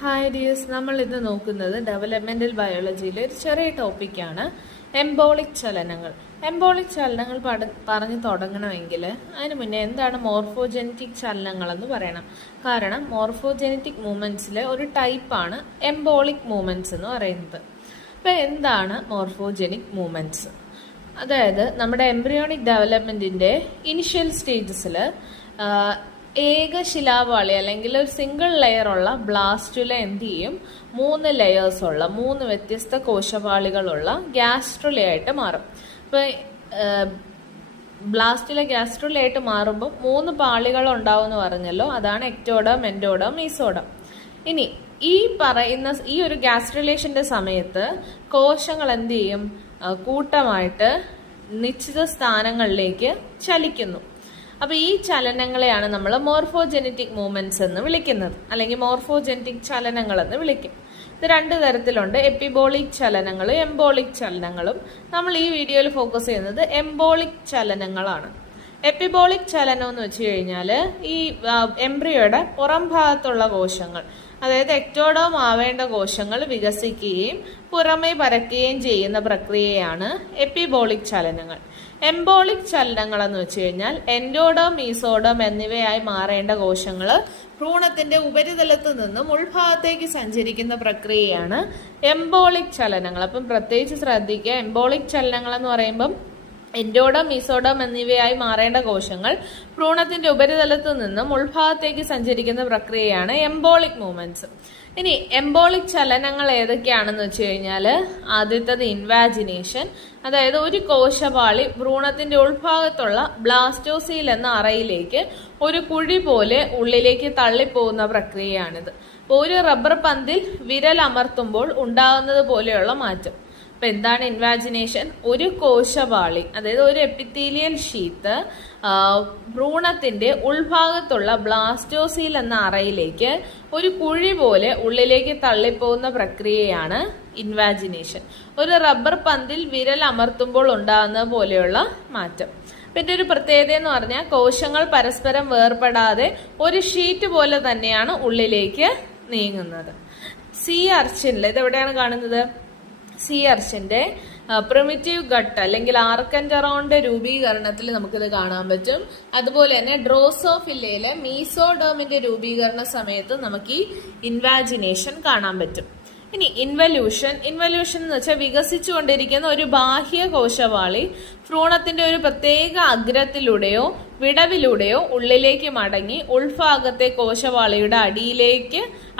Hi dears, നമ്മൾ ഇന്ന് നോക്കുന്നത് ഡെവലപ്മെന്റൽ ബയോളജിയിലെ ഒരു ചെറിയ ടോപ്പിക്കാണ് എംബോളിക് ചലനങ്ങൾ. എംബോളിക് ചലനങ്ങൾ പറഞ്ഞു തുടങ്ങണമെങ്കിൽ അതിന് മുന്നേ എന്താണ് മോർഫോജനറ്റിക് ചലനങ്ങൾ എന്ന് പറയണം. കാരണം മോർഫോജനറ്റിക് മൂവ്മെന്റ്സിലെ ഒരു ടൈപ്പാണ് എംബോളിക് മൂവ്മെന്റ്സ് എന്ന് പറയുന്നത്. അപ്പം എന്താണ് മോർഫോജനിക് മൂവ്മെന്റ്സ്? അതായത് നമ്മുടെ എംബ്രിയോണിക് ഡെവലപ്മെന്റിന്റെ ഇനിഷ്യൽ സ്റ്റേജസിൽ ഏകശിലാപാളി അല്ലെങ്കിൽ ഒരു സിംഗിൾ ലെയർ ഉള്ള ബ്ലാസ്റ്റുല എന്ത് ചെയ്യും, 3 ലെയേഴ്സ് ഉള്ള 3 വ്യത്യസ്ത കോശപാളികളുള്ള ഗ്യാസ്ട്രുലയായിട്ട് മാറും. ഇപ്പൊ ബ്ലാസ്റ്റുല ഗ്യാസ്ട്രുലയായിട്ട് മാറുമ്പോൾ 3 പാളികൾ ഉണ്ടാവും എന്ന് പറഞ്ഞല്ലോ, അതാണ് എക്ടോഡം, എൻഡോഡം, മീസോഡം. ഇനി ഈ ഒരു ഗ്യാസ്ട്രുലേഷന്റെ സമയത്ത് കോശങ്ങൾ എന്ത് ചെയ്യും, കൂട്ടമായിട്ട് നിശ്ചിത സ്ഥാനങ്ങളിലേക്ക് ചലിക്കുന്നു. അപ്പൊ ഈ ചലനങ്ങളെയാണ് നമ്മൾ മോർഫോജനറ്റിക് മൂവ്മെന്റ്സ് എന്ന് വിളിക്കുന്നത്, അല്ലെങ്കിൽ മോർഫോജനറ്റിക് ചലനങ്ങൾ എന്ന് വിളിക്കും. ഇത് 2 തരത്തിലുണ്ട്, എപ്പിബോളിക് ചലനങ്ങളും എംബോളിക് ചലനങ്ങളും. നമ്മൾ ഈ വീഡിയോയിൽ ഫോക്കസ് ചെയ്യുന്നത് എംബോളിക് ചലനങ്ങളാണ്. എപ്പിബോളിക് ചലനം എന്ന് വെച്ച് കഴിഞ്ഞാൽ ഈ എംബ്രിയോയുടെ പുറം ഭാഗത്തുള്ള കോശങ്ങൾ, അതായത് എക്ടോഡോം ആവേണ്ട കോശങ്ങൾ വികസിക്കുകയും പുറമേ പരക്കുകയും ചെയ്യുന്ന പ്രക്രിയയാണ് എപ്പിബോളിക് ചലനങ്ങൾ. എംബോളിക് ചലനങ്ങൾ എന്ന് വെച്ച് കഴിഞ്ഞാൽ എൻഡോഡം, മീസോഡം എന്നിവയായി മാറേണ്ട കോശങ്ങൾ ഭ്രൂണത്തിന്റെ ഉപരിതലത്തിൽ നിന്നും ഉൾഭാഗത്തേക്ക് സഞ്ചരിക്കുന്ന പ്രക്രിയയാണ് എംബോളിക് ചലനങ്ങൾ. അപ്പം പ്രത്യേകിച്ച് ശ്രദ്ധിക്കുക, എംബോളിക് ചലനങ്ങൾ എന്ന് പറയുമ്പം എൻഡോഡം, മീസോഡം എന്നിവയായി മാറേണ്ട കോശങ്ങൾ ഭ്രൂണത്തിന്റെ ഉപരിതലത്തിൽ നിന്നും ഉൾഭാഗത്തേക്ക് സഞ്ചരിക്കുന്ന പ്രക്രിയയാണ് എംബോളിക് മൂവ്മെന്റ്സ്. ഇനി എംബോളിക് ചലനങ്ങൾ ഏതൊക്കെയാണെന്ന് വെച്ച് കഴിഞ്ഞാൽ, ആദ്യത്തേത് ഇൻവാജിനേഷൻ, അതായത് ഒരു കോശപാളി ഭ്രൂണത്തിന്റെ ഉൾഭാഗത്തുള്ള ബ്ലാസ്റ്റോസീൽ എന്ന അറയിലേക്ക് ഒരു കുഴി പോലെ ഉള്ളിലേക്ക് തള്ളിപ്പോകുന്ന പ്രക്രിയയാണിത്. ഒരു റബ്ബർ പന്തിൽ വിരൽ അമർത്തുമ്പോൾ ഉണ്ടാകുന്നത് പോലെയുള്ള മാറ്റം. അപ്പൊ എന്താണ് ഇൻവാജിനേഷൻ? ഒരു കോശപാളി, അതായത് ഒരു എപ്പിത്തീലിയൽ ഷീത്ത് ഭ്രൂണത്തിന്റെ ഉൾഭാഗത്തുള്ള ബ്ലാസ്റ്റോസീൽ എന്ന അറയിലേക്ക് ഒരു കുഴി പോലെ ഉള്ളിലേക്ക് തള്ളിപ്പോകുന്ന പ്രക്രിയയാണ് ഇൻവാജിനേഷൻ. ഒരു റബ്ബർ പന്തിൽ വിരൽ അമർത്തുമ്പോൾ ഉണ്ടാകുന്ന പോലെയുള്ള മാറ്റം. പിന്നെ ഒരു പ്രത്യേകത എന്ന് പറഞ്ഞാൽ കോശങ്ങൾ പരസ്പരം വേർപെടാതെ ഒരു ഷീറ്റ് പോലെ തന്നെയാണ് ഉള്ളിലേക്ക് നീങ്ങുന്നത്. സീ അർച്ചിനിൽ ഇതെവിടെയാണ് കാണുന്നത്? സീ അർച്ചിന്റെ പ്രിമിറ്റീവ് ഗട്ട് അല്ലെങ്കിൽ ആർക്കൻറ്ററോണിന്റെ രൂപീകരണത്തിൽ നമുക്കിത് കാണാൻ പറ്റും. അതുപോലെ തന്നെ ഡ്രോസോഫില്ലയിലെ മീസോഡോമിന്റെ രൂപീകരണ സമയത്ത് നമുക്ക് ഈ ഇൻവാജിനേഷൻ കാണാൻ പറ്റും. ഇനി ഇൻവല്യൂഷൻ എന്ന് വെച്ചാൽ വികസിച്ചുകൊണ്ടിരിക്കുന്ന ഒരു ബാഹ്യ കോശപാളി ഭ്രൂണത്തിന്റെ ഒരു പ്രത്യേക അഗ്രത്തിലൂടെയോ വിടവിലൂടെയോ ഉള്ളിലേക്ക് മടങ്ങി ഉൾഭാഗത്തെ കോശപാളിയുടെ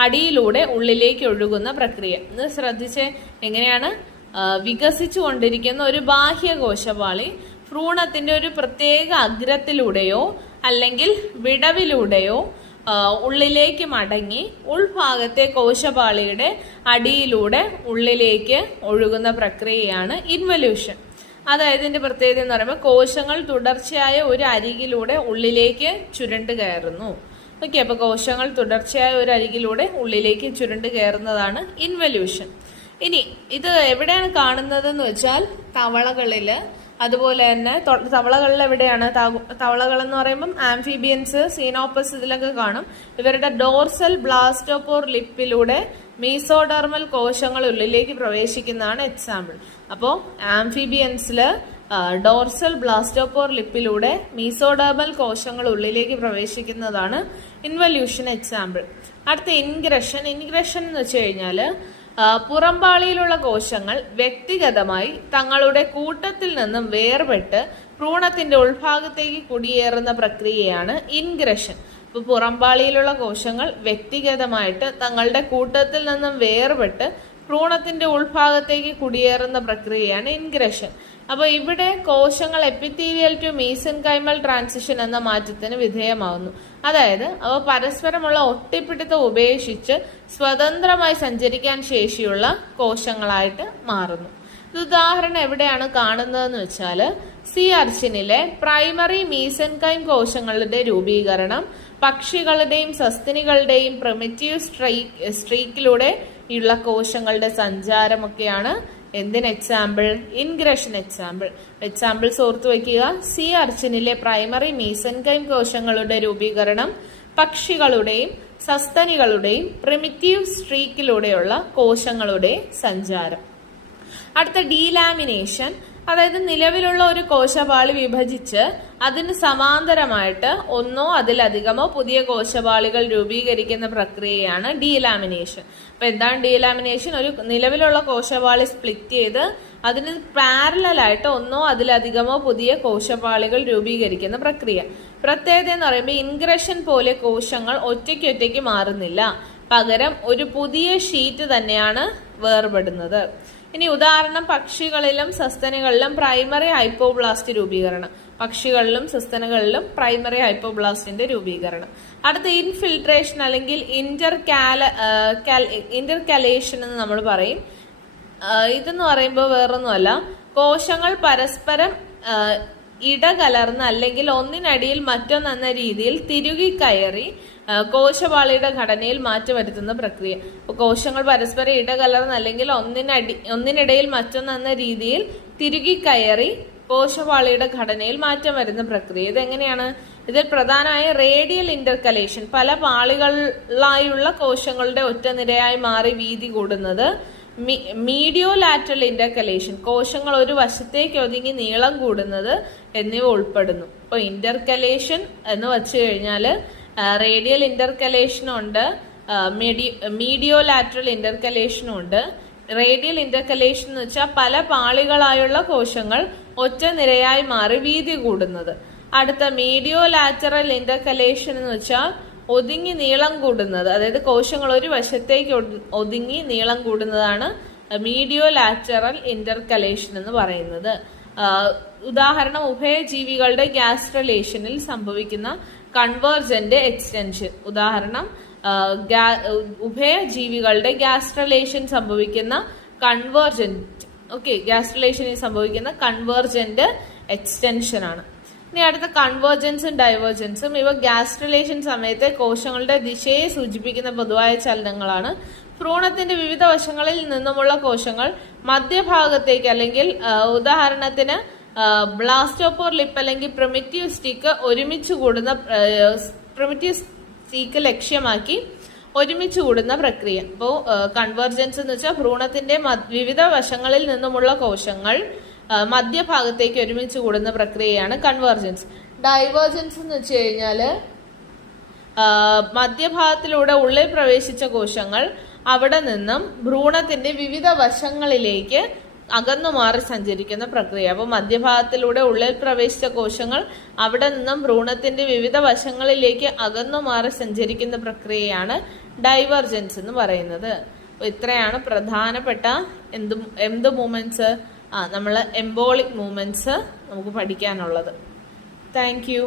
അടിയിലൂടെ ഉള്ളിലേക്ക് ഒഴുകുന്ന പ്രക്രിയ. ഇത് ശ്രദ്ധിച്ച്, എങ്ങനെയാണ് വികസിച്ചു കൊണ്ടിരിക്കുന്ന ഒരു ബാഹ്യ കോശപാളി ഭ്രൂണത്തിന്റെ ഒരു പ്രത്യേക അഗ്രത്തിലൂടെയോ അല്ലെങ്കിൽ വിടവിലൂടെയോ ഉള്ളിലേക്ക് മടങ്ങി ഉൾഭാഗത്തെ കോശപാളിയുടെ അടിയിലൂടെ ഉള്ളിലേക്ക് ഒഴുകുന്ന പ്രക്രിയയാണ് ഇൻവല്യൂഷൻ. അതായത് ഇതിന്റെ പ്രത്യേകത എന്ന് പറയുമ്പോൾ കോശങ്ങൾ തുടർച്ചയായ ഒരു അരികിലൂടെ ഉള്ളിലേക്ക് ചുരുണ്ട് കയറുന്നു. ഓക്കെ, അപ്പൊ കോശങ്ങൾ തുടർച്ചയായ ഒരു അരികിലൂടെ ഉള്ളിലേക്ക് ചുരുണ്ട് കയറുന്നതാണ് ഇൻവല്യൂഷൻ. ഇനി ഇത് എവിടെയാണ് കാണുന്നതെന്ന് വെച്ചാൽ തവളകളില്, അതുപോലെ തന്നെ തവളകളിൽ എവിടെയാണ്? തവളകൾ എന്ന് പറയുമ്പം ആംഫിബിയൻസ്, സീനോപ്പസ് ഇതിലൊക്കെ കാണും. ഇവരുടെ ഡോർസൽ ബ്ലാസ്റ്റോപോർ ലിപ്പിലൂടെ മീസോഡെർമൽ കോശങ്ങൾ ഉള്ളിലേക്ക് പ്രവേശിക്കുന്നതാണ് എക്സാമ്പിൾ. അപ്പോൾ ആംഫിബിയൻസില് ഡോർസൽ ബ്ലാസ്റ്റോപോർ ലിപ്പിലൂടെ മീസോഡെർമൽ കോശങ്ങൾ ഉള്ളിലേക്ക് പ്രവേശിക്കുന്നതാണ് ഇൻവല്യൂഷൻ എക്സാമ്പിൾ. അടുത്ത ഇൻഗ്രഷൻ എന്ന് വെച്ച് കഴിഞ്ഞാൽ പുറംപാളിയിലുള്ള കോശങ്ങൾ വ്യക്തിഗതമായി തങ്ങളുടെ കൂട്ടത്തിൽ നിന്നും വേർപെട്ട് ഭ്രൂണത്തിന്റെ ഉൾഭാഗത്തേക്ക് കുടിയേറുന്ന പ്രക്രിയയാണ് ഇൻഗ്രഷൻ. ഇപ്പൊ പുറംപാളിയിലുള്ള കോശങ്ങൾ വ്യക്തിഗതമായിട്ട് തങ്ങളുടെ കൂട്ടത്തിൽ നിന്നും വേർപെട്ട് ഭ്രൂണത്തിന്റെ ഉൾഭാഗത്തേക്ക് കുടിയേറുന്ന പ്രക്രിയയാണ് ഇൻഗ്രഷൻ. അപ്പൊ ഇവിടെ കോശങ്ങൾ എപ്പിത്തീലിയൽ ടു മീസെൻകൈമൽ ട്രാൻസിഷൻ എന്ന മാറ്റത്തിന് വിധേയമാവുന്നു. അതായത് അവ പരസ്പരമുള്ള ഒട്ടിപ്പിടുത്തം ഉപേക്ഷിച്ച് സ്വതന്ത്രമായി സഞ്ചരിക്കാൻ ശേഷിയുള്ള കോശങ്ങളായിട്ട് മാറുന്നു. ഇത് ഉദാഹരണം എവിടെയാണ് കാണുന്നതെന്ന് വെച്ചാൽ, സീ അർച്ചിനിലെ പ്രൈമറി മീസെൻകൈം കോശങ്ങളുടെ രൂപീകരണം പക്ഷികളുടെയും സസ്തിനികളുടെയും പ്രിമിറ്റീവ് സ്ട്രീക്കിലൂടെ ഉള്ള കോശങ്ങളുടെ സഞ്ചാരമൊക്കെയാണ് എന്തിന് എക്സാമ്പിൾ? ഇൻഗ്രഷൻ എക്സാമ്പിൾസ് ഓർത്തു വയ്ക്കുക. സീ അർച്ചിനിലെ പ്രൈമറി മീസെൻകൈം കോശങ്ങളുടെ രൂപീകരണം പക്ഷികളുടെയും സസ്തനികളുടെയും പ്രിമിറ്റീവ് സ്ട്രീക്കിലൂടെയുള്ള കോശങ്ങളുടെ സഞ്ചാരം. അടുത്ത ഡീലാമിനേഷൻ, അതായത് നിലവിലുള്ള ഒരു കോശപാളി വിഭജിച്ച് അതിന് സമാന്തരമായിട്ട് ഒന്നോ അതിലധികമോ പുതിയ കോശപാളികൾ രൂപീകരിക്കുന്ന പ്രക്രിയയാണ് ഡീലാമിനേഷൻ. അപ്പൊ എന്താണ് ഡീലാമിനേഷൻ? ഒരു നിലവിലുള്ള കോശപാളി സ്പ്ലിറ്റ് ചെയ്ത് അതിന് പാരലായിട്ട് ഒന്നോ അതിലധികമോ പുതിയ കോശപാളികൾ രൂപീകരിക്കുന്ന പ്രക്രിയ. പ്രത്യേകത എന്ന് പറയുമ്പോൾ ഇൻഗ്രഷൻ പോലെ കോശങ്ങൾ ഒറ്റയ്ക്കൊറ്റയ്ക്ക് മാറുന്നില്ല, പകരം ഒരു പുതിയ ഷീറ്റ് തന്നെയാണ് വേർപെടുന്നത്. ഇനി ഉദാഹരണം, പക്ഷികളിലും സസ്തനികളിലും പ്രൈമറി ഹൈപ്പോബ്ലാസ്റ്റ് രൂപീകരണം. പക്ഷികളിലും സസ്തനികളിലും പ്രൈമറി ഹൈപ്പോബ്ലാസ്റ്റിന്റെ രൂപീകരണം. അടുത്ത ഇൻഫിൽട്രേഷൻ അല്ലെങ്കിൽ ഇന്റർകലേഷൻ എന്ന് നമ്മൾ പറയും. ഇതെന്ന് പറയുമ്പോൾ വേറൊന്നുമല്ല, കോശങ്ങൾ പരസ്പരം ഇടകലർന്ന് അല്ലെങ്കിൽ ഒന്നിനടിയിൽ മറ്റൊന്നെന്ന രീതിയിൽ തിരുകിക്കയറി കോശപാളിയുടെ ഘടനയിൽ മാറ്റം വരുത്തുന്ന പ്രക്രിയ. അപ്പോൾ കോശങ്ങൾ പരസ്പരം ഇടകലർന്ന് അല്ലെങ്കിൽ ഒന്നിനിടയിൽ മറ്റൊന്നെന്ന രീതിയിൽ തിരുകിക്കയറി കോശപാളിയുടെ ഘടനയിൽ മാറ്റം വരുന്ന പ്രക്രിയ. ഇതെങ്ങനെയാണ്? ഇതിൽ പ്രധാനമായ റേഡിയൽ ഇന്റർകലേഷൻ, പല പാളികളായുള്ള കോശങ്ങളുടെ ഒറ്റനിരയായി മാറി വീതി കൂടുന്നത്. മീഡിയോ ലാറ്ററൽ ഇന്റർകലേഷൻ, കോശങ്ങൾ ഒരു വശത്തേക്ക് ഒതുങ്ങി നീളം കൂടുന്നത് എന്നിവ ഉൾപ്പെടുന്നു. ഇപ്പോൾ ഇന്റർകലേഷൻ എന്ന് വെച്ച് കഴിഞ്ഞാൽ റേഡിയൽ ഇന്റർകലേഷനും ഉണ്ട്, മീഡിയോ ലാറ്ററൽ ഇന്റർകലേഷനും ഉണ്ട്. റേഡിയൽ ഇന്റർകലേഷൻ എന്ന് വെച്ചാൽ പല പാളികളായുള്ള കോശങ്ങൾ ഒറ്റ നിരയായി മാറി വീതി കൂടുന്നത്. അടുത്ത മീഡിയോ ലാറ്ററൽ ഇന്റർകലേഷൻ എന്ന് വെച്ചാൽ ഒതുങ്ങി നീളം കൂടുന്നത്, അതായത് കോശങ്ങൾ ഒരു വശത്തേക്ക് ഒതുങ്ങി നീളം കൂടുന്നതാണ് മീഡിയോ ലാറ്ററൽ ഇന്റർകലേഷൻ എന്ന് പറയുന്നത്. ഉദാഹരണം, ഉഭയജീവികളുടെ ഗ്യാസ്ട്രലേഷനിൽ സംഭവിക്കുന്ന കൺവേർജന്റ് എക്സ്റ്റൻഷൻ. ഉദാഹരണം, ഉഭയജീവികളുടെ ഗ്യാസ്ട്രലേഷൻ സംഭവിക്കുന്ന ഗ്യാസ്ട്രലേഷനിൽ സംഭവിക്കുന്ന കൺവേർജന്റ് എക്സ്റ്റൻഷൻ ആണ്. ഇനി അടുത്ത കൺവേർജൻസും ഡൈവേർജൻസും. ഇവ ഗ്യാസ്ട്രലേഷൻ സമയത്തെ കോശങ്ങളുടെ ദിശയെ സൂചിപ്പിക്കുന്ന പൊതുവായ ചലനങ്ങളാണ്. ഭ്രൂണത്തിന്റെ വിവിധ വശങ്ങളിൽ നിന്നുമുള്ള കോശങ്ങൾ മധ്യഭാഗത്തേക്ക് അല്ലെങ്കിൽ ഉദാഹരണത്തിന് ബ്ലാസ്റ്റോപോർ ലിപ്പ് അല്ലെങ്കിൽ പ്രിമിറ്റീവ് സ്റ്റീക്ക് ലക്ഷ്യമാക്കി ഒരുമിച്ച് കൂടുന്ന പ്രക്രിയ. അപ്പോൾ കൺവേർജൻസ് എന്ന് വെച്ചാൽ ഭ്രൂണത്തിന്റെ വിവിധ വശങ്ങളിൽ നിന്നുമുള്ള കോശങ്ങൾ മധ്യഭാഗത്തേക്ക് ഒരുമിച്ച് കൂടുന്ന പ്രക്രിയയാണ് കൺവേർജൻസ്. ഡൈവേർജൻസ് എന്ന് വെച്ച് കഴിഞ്ഞാൽ മധ്യഭാഗത്തിലൂടെ ഉള്ളിൽ പ്രവേശിച്ച കോശങ്ങൾ അവിടെ നിന്നും ഭ്രൂണത്തിന്റെ വിവിധ വശങ്ങളിലേക്ക് അകന്നു മാറി സഞ്ചരിക്കുന്ന പ്രക്രിയ. അപ്പോൾ മധ്യഭാഗത്തിലൂടെ ഉള്ളിൽ പ്രവേശിച്ച കോശങ്ങൾ അവിടെ നിന്നും ഭ്രൂണത്തിന്റെ വിവിധ വശങ്ങളിലേക്ക് അകന്നു മാറി സഞ്ചരിക്കുന്ന പ്രക്രിയയാണ് ഡൈവർജൻസ് എന്ന് പറയുന്നത്. അപ്പോൾ ഇത്രയാണ് പ്രധാനപ്പെട്ട എന്ത് മൂവ്മെന്റ്സ് നമ്മൾ എംബോളിക് മൂവ്മെന്റ്സ് നമുക്ക് പഠിക്കാനുള്ളത്. Thank you.